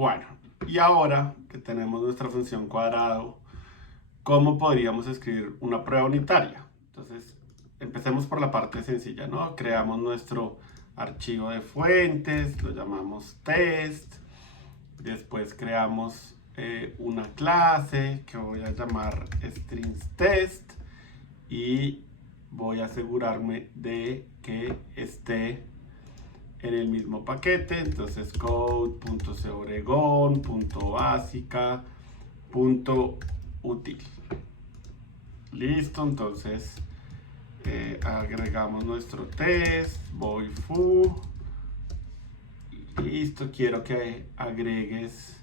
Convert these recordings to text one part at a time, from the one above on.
Bueno, y ahora que tenemos nuestra función cuadrado, ¿cómo podríamos escribir una prueba unitaria? Entonces, empecemos por la parte sencilla, ¿no? Creamos nuestro archivo de fuentes, lo llamamos test, después creamos una clase que voy a llamar strings_test y voy a asegurarme de que esté en el mismo paquete. Entonces code.sobregon, .básica, .util. Listo, entonces agregamos nuestro test, voy foo. Listo, quiero que agregues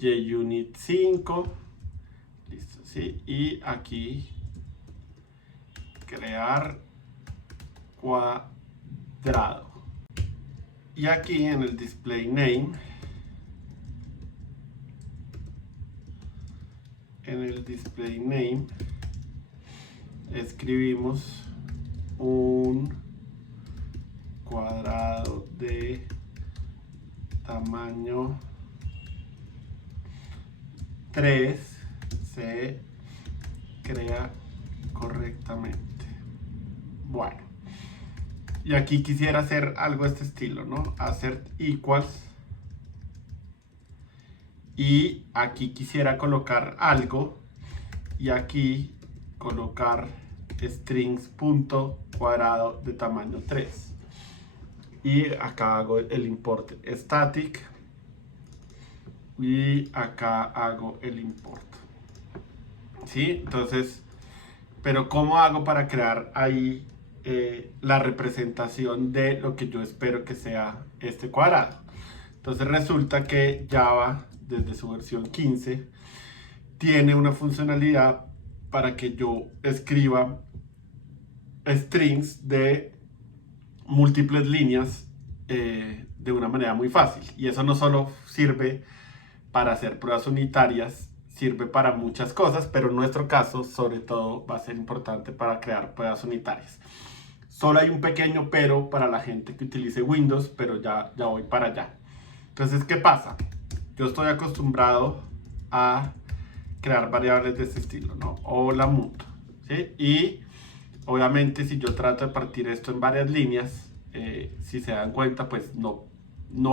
JUnit 5. Listo, sí, y aquí crear cuadrado. Y aquí en el display name, escribimos un cuadrado de tamaño 3 se crea correctamente. Bueno, y aquí quisiera hacer algo de este estilo, ¿no? Hacer equals. Y aquí quisiera colocar algo. Y aquí colocar strings.cuadrado de tamaño 3. Y acá hago el import static. Y acá hago el import. ¿Sí? Entonces, pero ¿cómo hago para crear ahí la representación de lo que yo espero que sea este cuadrado? Entonces resulta que Java, desde su versión 15, tiene una funcionalidad para que yo escriba strings de múltiples líneas de una manera muy fácil. Y eso no solo sirve para hacer pruebas unitarias, sirve para muchas cosas, pero en nuestro caso, sobre todo, va a ser importante para crear pruebas unitarias. Solo hay un pequeño pero para la gente que utilice Windows, pero ya voy para allá. Entonces, ¿qué pasa? Yo estoy acostumbrado a crear variables de este estilo, ¿no? O la mut, ¿sí? Y obviamente si yo trato de partir esto en varias líneas, si se dan cuenta, pues no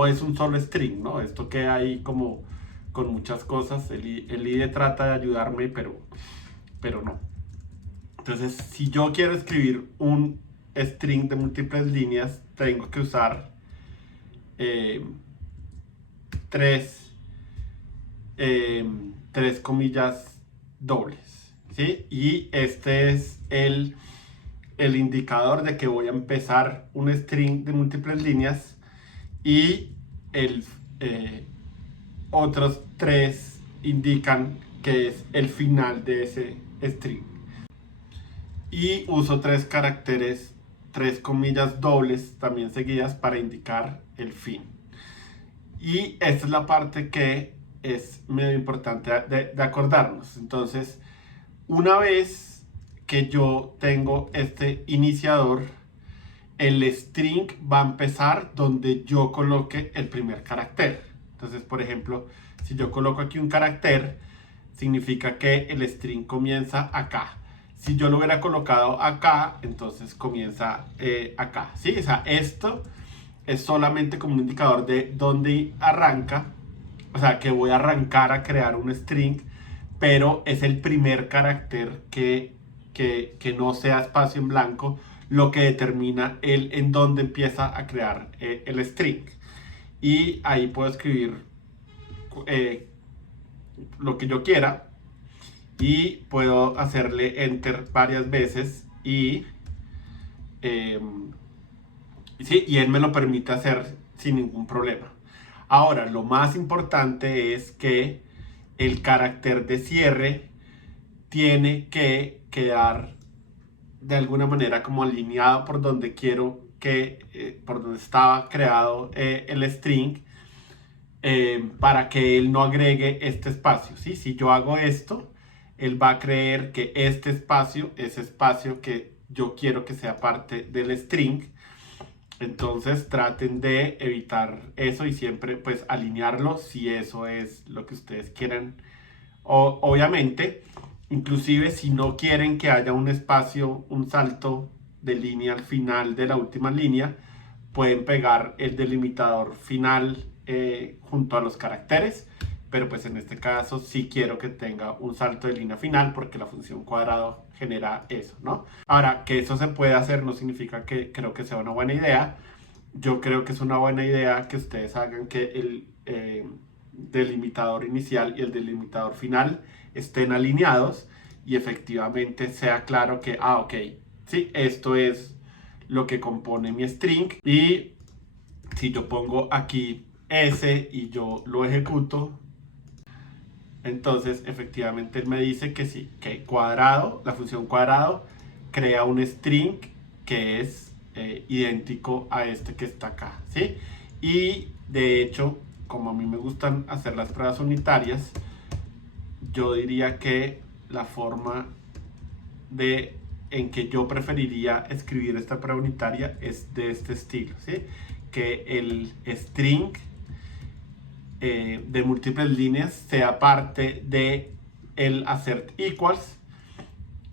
es un solo string, ¿no? Esto queda ahí como con muchas cosas. El IDE trata de ayudarme, pero no. Entonces, si yo quiero escribir un string de múltiples líneas, tengo que usar tres comillas dobles, ¿sí? Y este es el indicador de que voy a empezar un string de múltiples líneas y otros tres indican que es el final de ese string. Y uso tres caracteres, tres comillas dobles también seguidas para indicar el fin. Y esta es la parte que es medio importante de acordarnos. Entonces, una vez que yo tengo este iniciador, el string va a empezar donde yo coloque el primer carácter. Entonces, por ejemplo, si yo coloco aquí un carácter, significa que el string comienza acá. Si yo lo hubiera colocado acá, entonces comienza acá. ¿Sí? O sea, esto es solamente como un indicador de dónde arranca. O sea, que voy a arrancar a crear un string, pero es el primer carácter que no sea espacio en blanco lo que determina en dónde empieza a crear el string. Y ahí puedo escribir lo que yo quiera y puedo hacerle enter varias veces y sí, y él me lo permite hacer sin ningún problema. Ahora, lo más importante es que el carácter de cierre tiene que quedar de alguna manera como alineado por donde quiero que, por donde estaba creado el string, para que él no agregue este espacio, ¿sí? Si yo hago esto, él va a creer que este espacio es espacio que yo quiero que sea parte del string. Entonces traten de evitar eso y siempre pues alinearlo si eso es lo que ustedes quieran. Obviamente, inclusive si no quieren que haya un espacio, un salto de línea al final de la última línea, pueden pegar el delimitador final junto a los caracteres, pero pues en este caso sí quiero que tenga un salto de línea final porque la función cuadrado genera eso, ¿no? Ahora, que eso se puede hacer no significa que creo que sea una buena idea. Yo creo que es una buena idea que ustedes hagan que el delimitador inicial y el delimitador final estén alineados y efectivamente sea claro que, ok, sí, esto es lo que compone mi string, y si yo pongo aquí S y yo lo ejecuto, entonces efectivamente él me dice que sí, que cuadrado, la función cuadrado crea un string que es idéntico a este que está acá, ¿sí? Y de hecho, como a mí me gustan hacer las pruebas unitarias, yo diría que la forma en que yo preferiría escribir esta prueba unitaria es de este estilo, ¿sí? Que el string de múltiples líneas sea parte de el assert equals,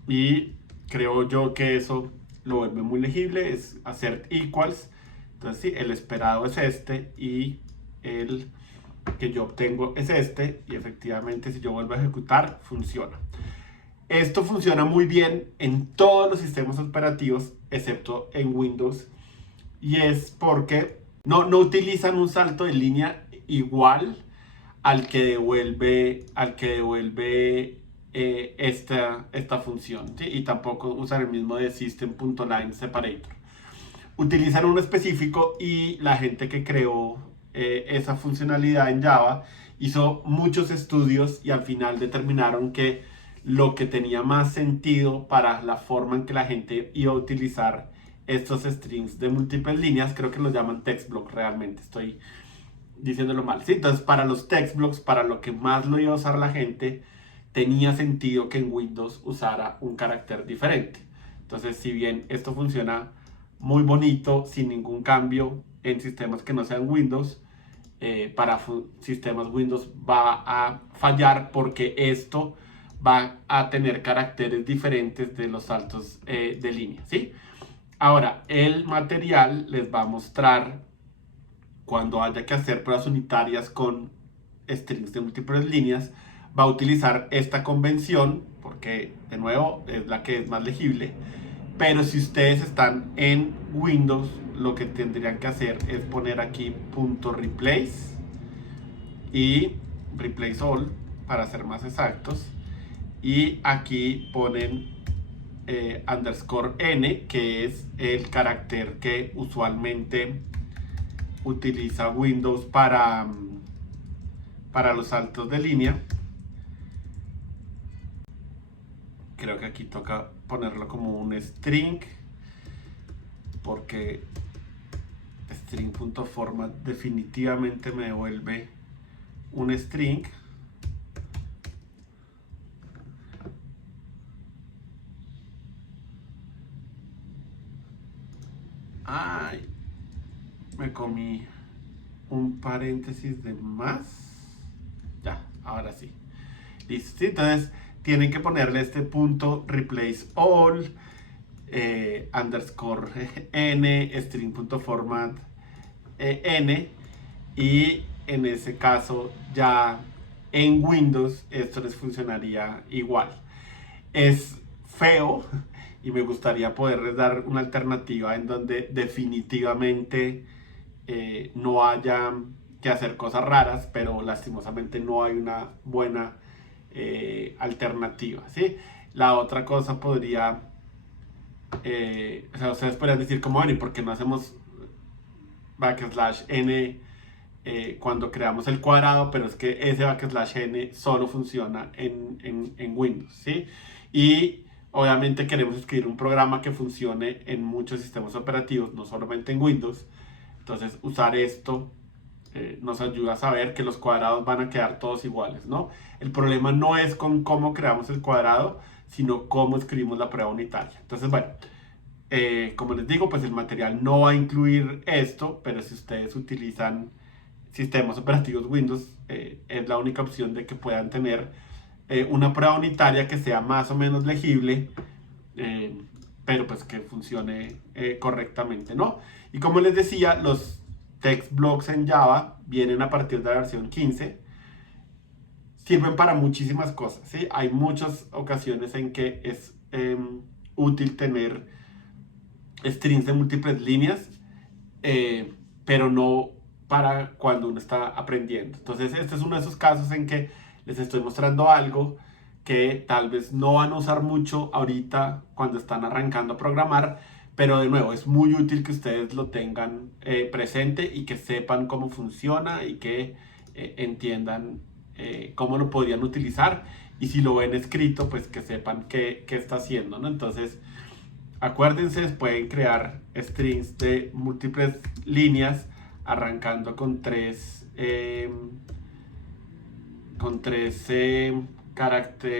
y creo yo que eso lo vuelve muy legible, es assert equals. Entonces sí, el esperado es este y el que yo obtengo es este, y efectivamente si yo vuelvo a ejecutar funciona. Esto funciona muy bien en todos los sistemas operativos excepto en Windows, y es porque no utilizan un salto de línea igual al que devuelve esta función, ¿sí? Y tampoco usan el mismo de system.line separator. Utilizan uno específico, y la gente que creó esa funcionalidad en Java hizo muchos estudios y al final determinaron que lo que tenía más sentido para la forma en que la gente iba a utilizar estos strings de múltiples líneas, creo que los llaman text block, realmente estoy diciéndolo mal, ¿sí? Entonces para los text blocks, para lo que más lo iba a usar la gente, tenía sentido que en Windows usara un carácter diferente. Entonces, si bien esto funciona muy bonito sin ningún cambio en sistemas que no sean Windows, para sistemas Windows va a fallar porque esto va a tener caracteres diferentes de los saltos de línea, ¿sí? Ahora, el material les va a mostrar cuando haya que hacer pruebas unitarias con strings de múltiples líneas, va a utilizar esta convención porque, de nuevo, es la que es más legible. Pero si ustedes están en Windows, lo que tendrían que hacer es poner aquí .replace y replace all, para ser más exactos, y aquí ponen _n, que es el carácter que usualmente utiliza Windows para los saltos de línea. Creo que aquí toca ponerlo como un string, porque string.format definitivamente me devuelve un string. Ay, me comí un paréntesis de más. Ya, ahora sí. Listo. Entonces tienen que ponerle este punto replace all, _n, string.format n, y en ese caso ya en Windows esto les funcionaría igual. Es feo y me gustaría poderles dar una alternativa en donde definitivamente no haya que hacer cosas raras, pero lastimosamente no hay una buena alternativa, ¿sí? La otra cosa podría, o sea, ustedes podrían decir como, bueno, ¿y por qué no hacemos \n cuando creamos el cuadrado? Pero es que ese \n solo funciona en Windows, ¿sí? Y obviamente queremos escribir un programa que funcione en muchos sistemas operativos, no solamente en Windows. Entonces usar esto nos ayuda a saber que los cuadrados van a quedar todos iguales, ¿no? El problema no es con cómo creamos el cuadrado, sino cómo escribimos la prueba unitaria. Entonces, bueno, como les digo, pues el material no va a incluir esto, pero si ustedes utilizan sistemas operativos Windows, es la única opción de que puedan tener una prueba unitaria que sea más o menos legible, eh, pero pues que funcione correctamente, ¿no? Y como les decía, los text blocks en Java vienen a partir de la versión 15. Sirven para muchísimas cosas, ¿sí? Hay muchas ocasiones en que es útil tener strings de múltiples líneas, pero no para cuando uno está aprendiendo. Entonces, este es uno de esos casos en que les estoy mostrando algo que tal vez no van a usar mucho ahorita cuando están arrancando a programar, pero de nuevo es muy útil que ustedes lo tengan presente y que sepan cómo funciona y que entiendan cómo lo podrían utilizar, y si lo ven escrito, pues que sepan qué está haciendo, ¿no? Entonces, acuérdense, pueden crear strings de múltiples líneas arrancando con tres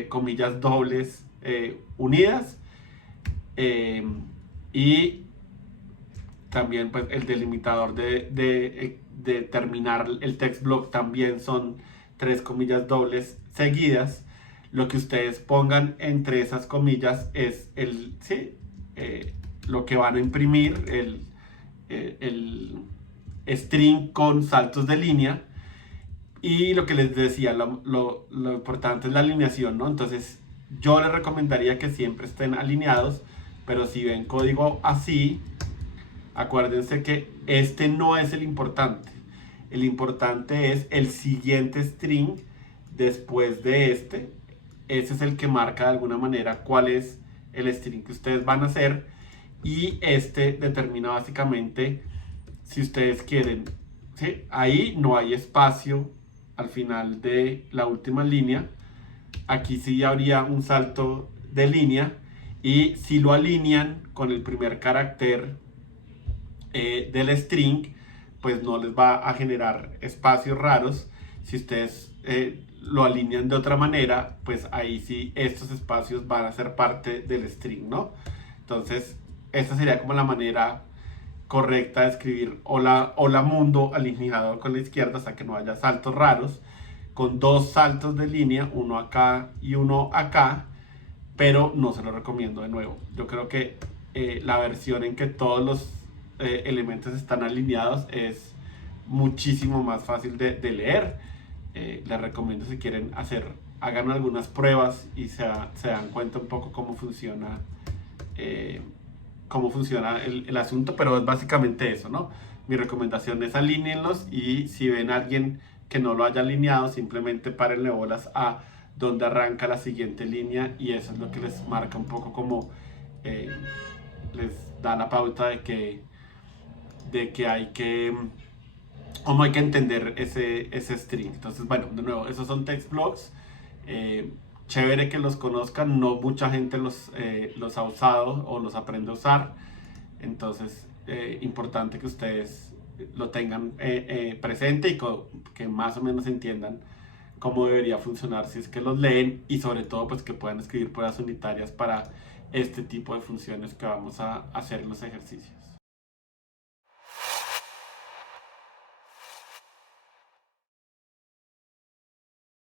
comillas dobles unidas, y también pues el delimitador de terminar el text block también son tres comillas dobles seguidas. Lo que ustedes pongan entre esas comillas es lo que van a imprimir, el string con saltos de línea. Y lo que les decía, lo importante es la alineación, ¿no? Entonces, yo les recomendaría que siempre estén alineados, pero si ven código así, acuérdense que este no es el importante. El importante es el siguiente string después de este. Ese es el que marca de alguna manera cuál es el string que ustedes van a hacer. Y este determina básicamente si ustedes quieren, ¿sí? Ahí no hay espacio al final de la última línea. Aquí sí habría un salto de línea. Y si lo alinean con el primer carácter del string, pues no les va a generar espacios raros. Si ustedes lo alinean de otra manera, pues ahí sí estos espacios van a ser parte del string, ¿no? Entonces, esta sería como la manera correcta de escribir hola, hola mundo alineado con la izquierda hasta que no haya saltos raros, con dos saltos de línea, uno acá y uno acá, pero no se lo recomiendo de nuevo. Yo creo que la versión en que todos los elementos están alineados es muchísimo más fácil de leer. Les recomiendo, si quieren hagan algunas pruebas y se dan cuenta un poco cómo funciona el asunto, pero es básicamente eso, ¿no? Mi recomendación es alíñenlos, y si ven a alguien que no lo haya alineado, simplemente párenle bolas a donde arranca la siguiente línea, y eso es lo que les marca un poco como les da la pauta de que cómo hay que entender ese string. Entonces, bueno, de nuevo, esos son text blocks. Chévere que los conozcan, no mucha gente los ha usado o los aprende a usar. Entonces, importante que ustedes lo tengan presente, y que más o menos entiendan cómo debería funcionar si es que los leen, y sobre todo pues que puedan escribir pruebas unitarias para este tipo de funciones que vamos a hacer en los ejercicios.